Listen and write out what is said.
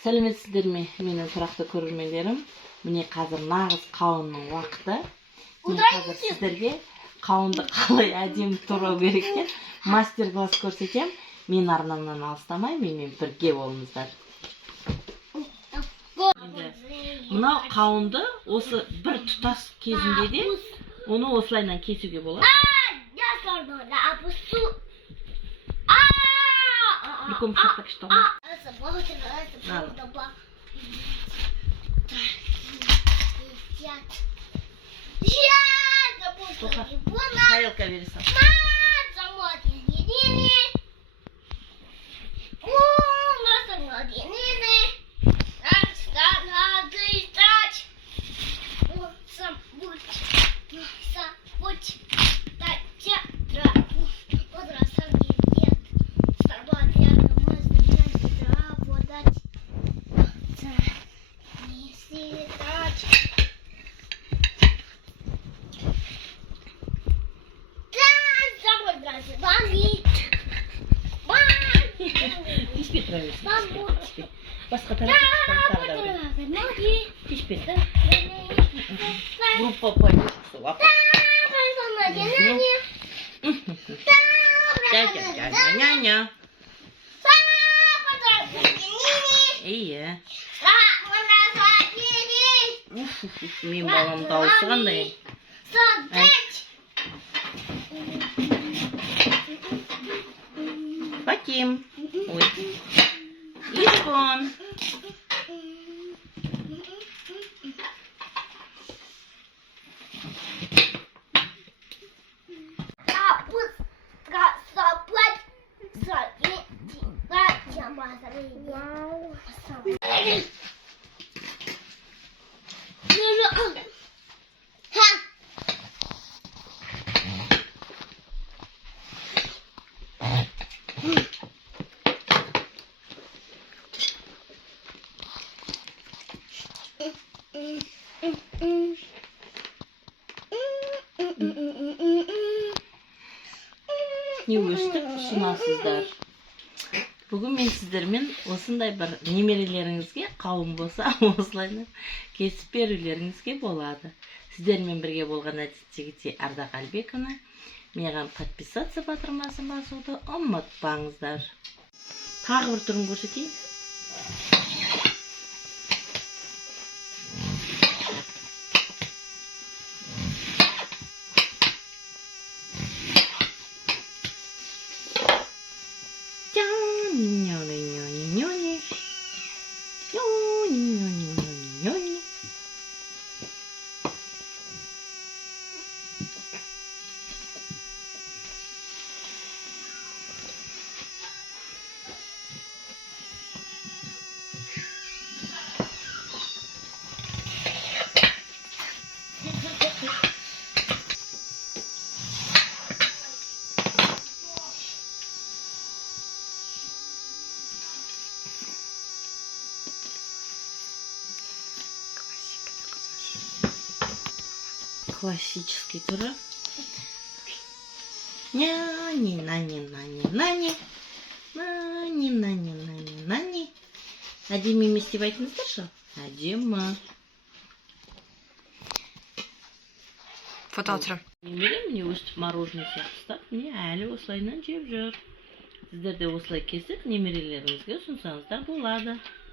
Сәлеметсіздер ме, менің тұрақты көрермендерім? Міне қазір нағыз қауынның уақыты. Мен қазір сіздерге қауынды қалай әдемі турау керек деп мастер-класс көрсетем. Мен арнамнан алыстамай, менімен бірге болыңыздар. Мынау қауынды осы бір тұтас кезінде де оны осылайынан кесуге болады. Любым так что. Тарелка верится. Теперь травится. Басқа теперь. Группа поддержки. Няня. Iya. Мен балам дауысы қандай? Фатим. Ой. Иркон. Не өстіп ұсынасыздар. Бүгін мен сіздермен осындай бір немерелеріңізге қауын болса, осылайынан кесіп берулеріңізге болады. Сіздермен бірге болған әдеттегідей Ардақ Әлбековна. Маған подписаться батырмасын басуды ұмытпаңыздар. Тағы бір түрін көрсетейін. Классический туры. Нани. Әдемі емес деп айтыңыздаршы. Әдемі. Фото отырым. Міне өстіп мороженое сияқтыстап, міне әлі осылайынан жеп жүр. Сіздер де осылай кесіп немерелеріңізге ұсынсаңыздар болады.